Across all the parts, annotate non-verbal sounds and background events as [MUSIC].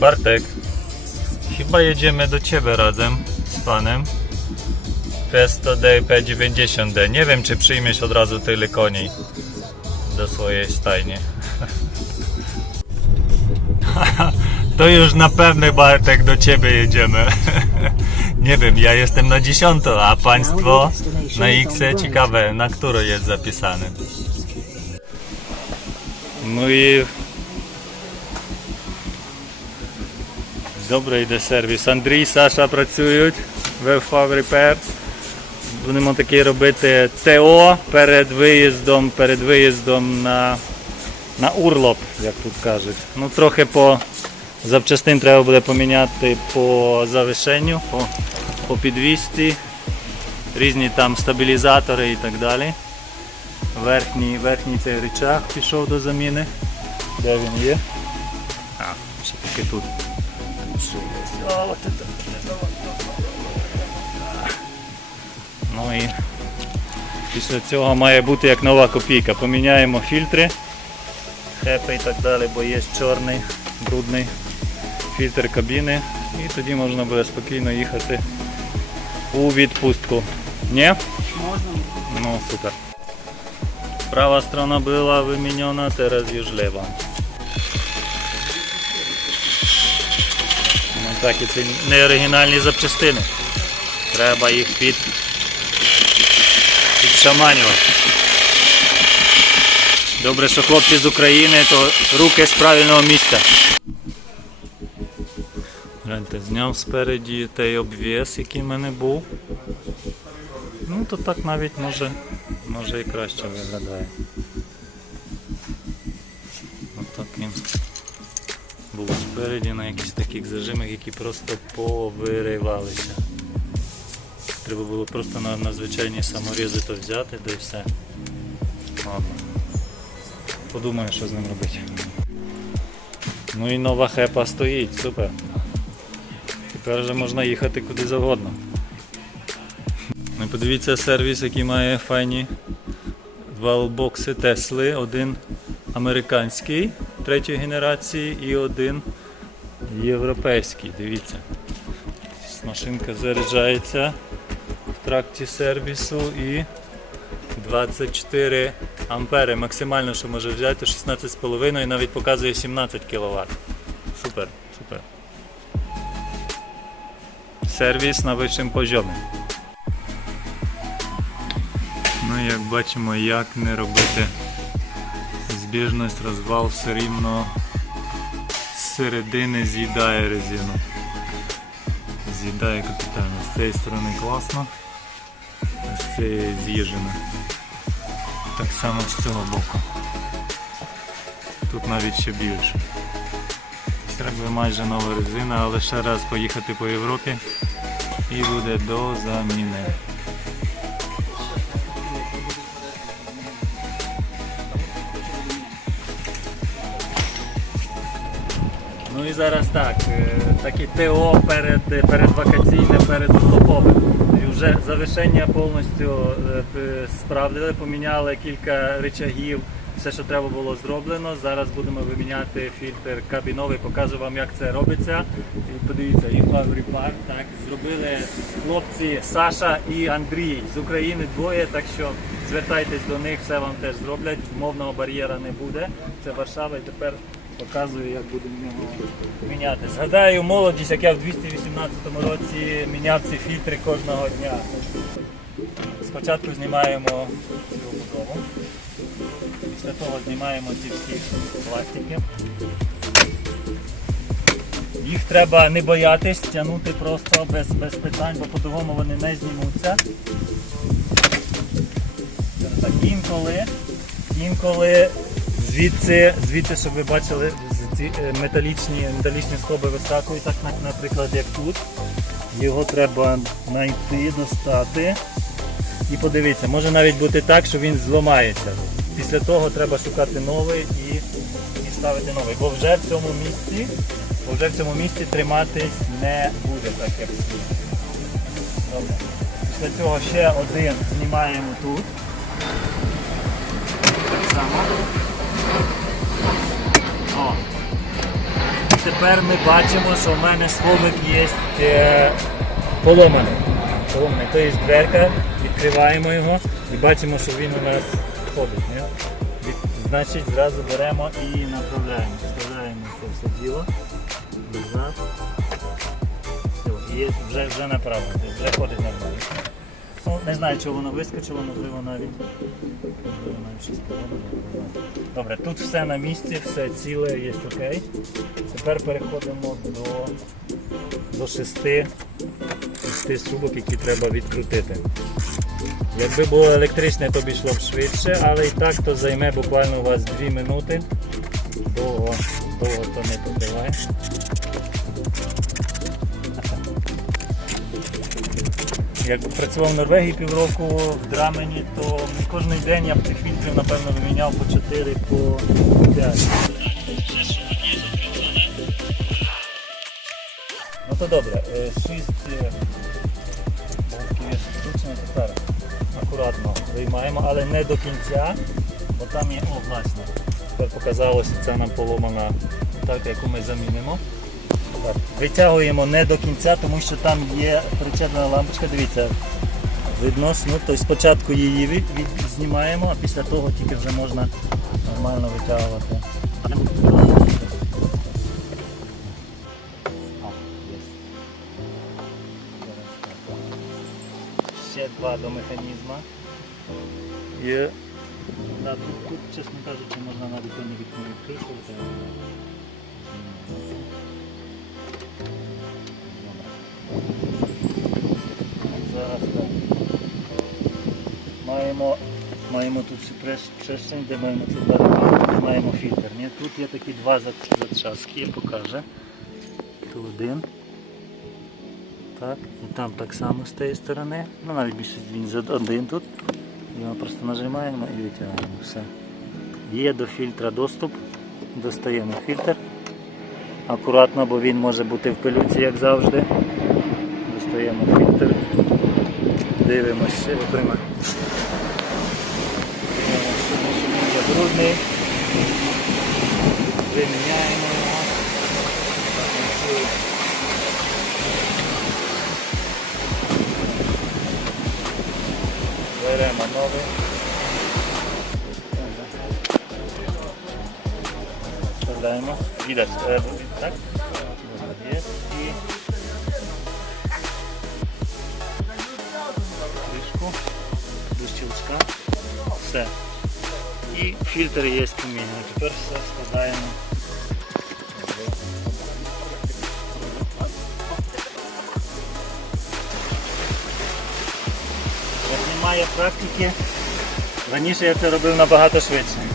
Bartek, chyba jedziemy do Ciebie razem z Panem. Festo DP90D. Nie wiem, czy przyjmiesz od razu tyle koni do swojej stajni. [LAUGHS] To już na pewno Bartek do Ciebie jedziemy. [LAUGHS] Nie wiem, ja jestem na 10, a Państwo na X ciekawe, na które jest zapisane. No i Добре йде сервіс. Андрій, Саша працюють FAV Repair. Будемо таки робити ТО перед виїздом, перед виїздом на, на урлоп, як тут кажуть. Ну, трохи по запчастин треба буде поміняти по завишенню, по, по підвісці, різні там стабілізатори і так далі. Верхній, верхній цей рычаг пішов до заміни. Де він є? А, ще таки тут. Ну і після цього має бути як нова копійка. Поміняємо фільтри, хепи і так далі, бо є чорний, брудний фільтр кабіни. І тоді можна буде спокійно їхати у відпустку. Ні? Можно? Ну супер. Права сторона була вимінена, teraz już lewa. Так, і це не оригінальні запчастини. Треба їх під підшаманювати. Добре, що хлопці з України, то руки з правильного місця. Гляньте, зняв спереді той обвіс, який в мене був. Ну то так навіть може, може і краще виглядає. Отак він був спереді на якісь таких зажимах, які просто повиривалися. Треба було просто на, на звичайні саморізи то взяти, да і все. Ладно. Подумаю, що з ним робити. Ну і нова хепа стоїть, супер. Тепер вже можна їхати куди завгодно. Подивіться сервіс, який має файні валбокси Тесли. Один американський третьої генерації і один європейський. Дивіться. Машинка заряджається в тракті сервісу і 24 ампери. Максимально, що може взяти 16,5 і навіть показує 17 кВт. Супер, супер. Сервіс на вищому позьомі. Як бачимо, як не робити збіжність, розвал все рівно з середини з'їдає резину. З'їдає капітально. З цієї сторони класно, а з цієї з'їжджено. Так само з цього боку. Тут навіть ще більше. Треба майже нова резина, але ще раз поїхати по Європі і буде до заміни. І зараз так, е, таке ТО перед, перед вакаційне, перед устоповим. І вже завершення повністю е, справдили, поміняли кілька речагів, все, що треба було зроблено. Зараз будемо виміняти фільтр кабіновий, покажу вам, як це робиться. І подивіться, і Favri так, зробили хлопці Саша і Андрій з України двоє, так що звертайтесь до них, все вам теж зроблять. Мовного бар'єра не буде. Це Варшава і тепер показую, як будемо його міняти. Згадаю молодість, як я в 218 році міняв ці фільтри кожного дня. Спочатку знімаємо цю будову. Після того знімаємо ці всі пластики. Їх треба не боятись, тягнути просто без, без питань, бо по-другому вони не знімуться. Так, інколи, інколи звідси, звідси, щоб ви бачили, ці е, металічні, металічні скоби вискакують, так, наприклад, як тут. Його треба знайти, достати. І подивіться, може навіть бути так, що він зламається. Після того треба шукати новий і, і ставити новий. Бо вже в цьому місці, бо вже в цьому місці триматись не буде так, як слід. Добре. Після цього ще один знімаємо тут. Так само. Тепер ми бачимо, що в мене словик є е, поломаний. поломаний. Тобто дверка, відкриваємо його і бачимо, що він у нас ходить. Від- Значить, зразу беремо і направляємо. Вставляємо це все діло. Назад. Все, і вже, вже направлено, вже ходить нормально. Ну, не знаю, чого воно вискочило, можливо навіть. Можливо. Добре, тут все на місці, все ціле, є окей. Тепер переходимо до, до шести, шести струбок, які треба відкрутити. Якби було електричне, то б йшло б швидше, але і так то займе буквально у вас 2 минути. Довго, довго то не потриває. Як працював в Норвегії півроку в Драмені, то кожен день я б тих фільтрів, напевно, виміняв по 4, по 5. Ну то добре, 6 болтків штучно тепер акуратно виймаємо, але не до кінця, бо там є, о, власне, тепер показалося, це нам поломана так, яку ми замінимо. Витягуємо не до кінця, тому що там є причеплена лампочка. Дивіться, видно, ну, тобто спочатку її від, від- знімаємо, а після того тільки вже можна нормально витягувати. Ще два до механізму. І да, тут, чесно кажучи, можна навіть не від- так. Маємо, маємо тут ще прес- де маємо це дати. Маємо фільтр. Ні? Тут є такі два зачаски, я покажу. Тут один. Так, і там так само з тієї сторони. Ну навіть більше він один тут. Його просто нажимаємо і витягуємо. Все. Є до фільтра доступ. Достаємо фільтр. Акуратно, бо він може бути в пилюці, як завжди. Достаємо фільтр. Дивимося ще, отримаємо. Є брудний. Виміняємо його. Беремо новий. Вставляємо. Відець, е, так? Є. До щелчка. Все. І фільтр є поміняний. Тепер все складаємо. Як немає практики, раніше я це робив набагато швидше.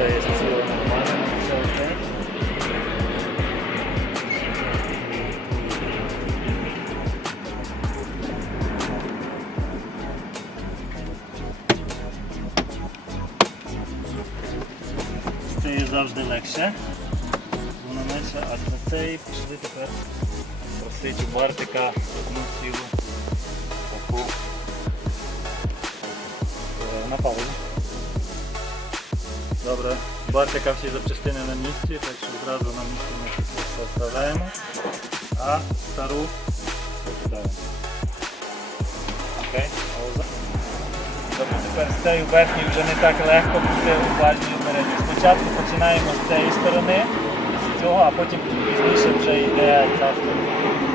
Оце є ціло нормально, це окей. Це є завжди легше. Воно менше, а за цей пішли тепер просить у Бартика одну цілу таку е, на паузу. Добре, у Бартика всі запчастини на місці, так що одразу на місці ми тут все вставляємо, а стару покидаємо. Окей, пауза. Тобто тепер з цією верхньою вже не так легко бути уважною передньою. Спочатку починаємо з цієї сторони, з цього, а потім пізніше вже йде ця сторона.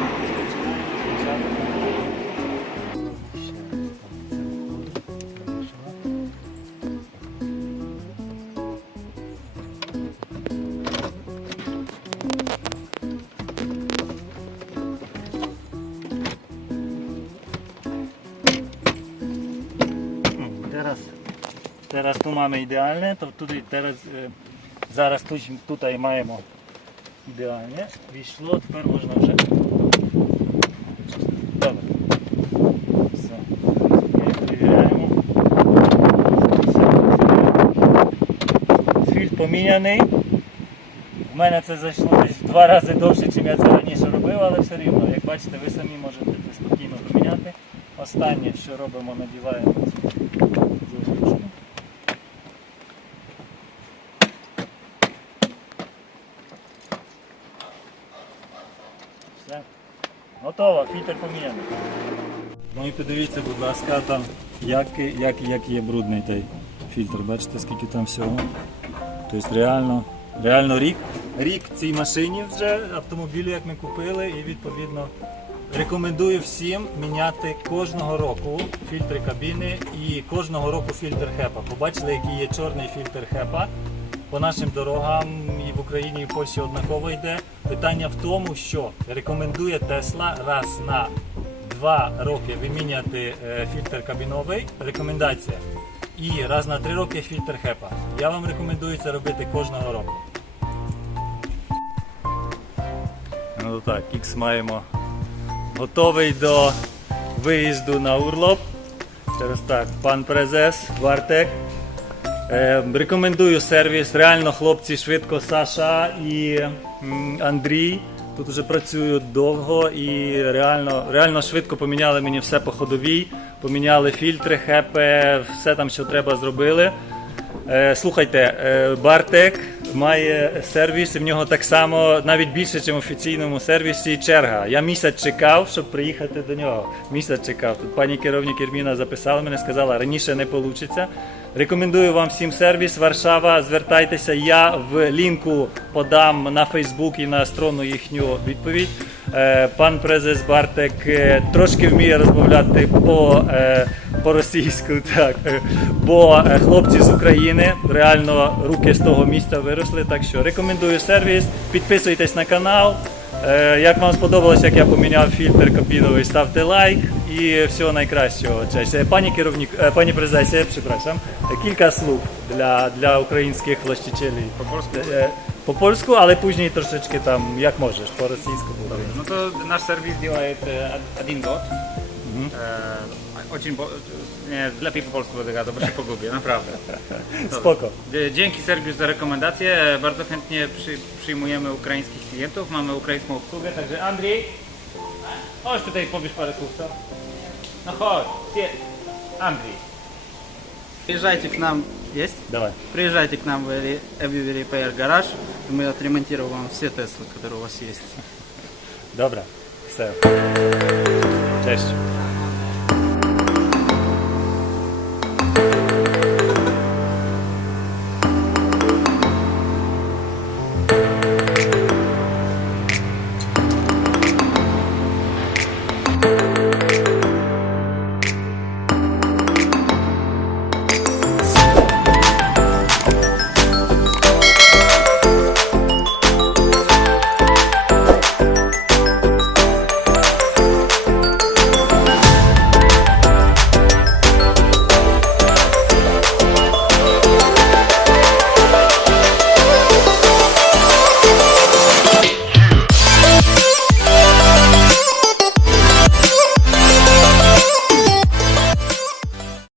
мами ідеальне, то туди зараз, зараз тут, тут і маємо ідеальне. Війшло, тепер можна вже. Добре. Все. Поміняний. У мене це зайшло десь в два рази довше, ніж я це раніше робив, але все рівно, як бачите, ви самі можете спокійно поміняти. Останнє, що робимо, надіваємо. Готово, фільтр поміняний. Ну і подивіться, будь ласка, там як, як, як є брудний той фільтр. Бачите, скільки там всього. Тобто реально, реально рік. Рік цій машині вже автомобілю, як ми купили, і відповідно рекомендую всім міняти кожного року фільтри кабіни і кожного року фільтр хепа. Побачили, який є чорний фільтр хепа. По нашим дорогам в Україні, і Польщі однаково йде. Питання в тому, що рекомендує Тесла раз на два роки виміняти е, фільтр кабіновий. Рекомендація. І раз на три роки фільтр хепа. Я вам рекомендую це робити кожного року. Ну так, X маємо готовий до виїзду на Урлоп. Через так, пан Презес, Вартек. Е, рекомендую сервіс. Реально хлопці швидко Саша і Андрій. Тут вже працюють довго і реально, реально швидко поміняли мені все по ходовій, поміняли фільтри, хепи, все там, що треба, зробили. Е, слухайте, е, Бартек має сервіс, і в нього так само навіть більше, ніж в офіційному сервісі черга. Я місяць чекав, щоб приїхати до нього. Місяць чекав. Тут пані керівник Ірміна записала мене, сказала, раніше не вийде. Рекомендую вам всім сервіс Варшава. Звертайтеся. Я в лінку подам на Фейсбук і на сторону їхню відповідь. Е, Пан Презес Бартек е, трошки вміє розмовляти по, е, по-російську, [LAUGHS] так. бо хлопці з України реально руки з того місця виросли. Так що рекомендую сервіс. Підписуйтесь на канал. Е, Як вам сподобалось, як я поміняв фільтр кабіновий, ставте лайк і всього найкращого. Пані керівник, е, пані президенті, я прzepraszam, е, кілька слів для, для українських властителів. По польsku? Е, По польську, але пізніше трошечки там, як можеш, по російську Ну то наш сервіс э, один год. Э, Очень по- nie, lepiej po polsku będę gadał, bo się pogubię, naprawdę. [LAUGHS] Dobra. Spoko. Dzie- Dzięki serwis za rekomendację. Bardzo chętnie przy, przyjmujemy ukraińskich klientów. Mamy ukraińską obsługę, także Andrzej, chodź tutaj powiesz parę słów, co? No chodź, sie- Andrzej. Приезжайте к нам, есть? Давай. Приезжайте к нам в Every Every Repair гараж, и мы отремонтируем вам все Теслы, которые у вас есть. Dobra. Все. Cześć.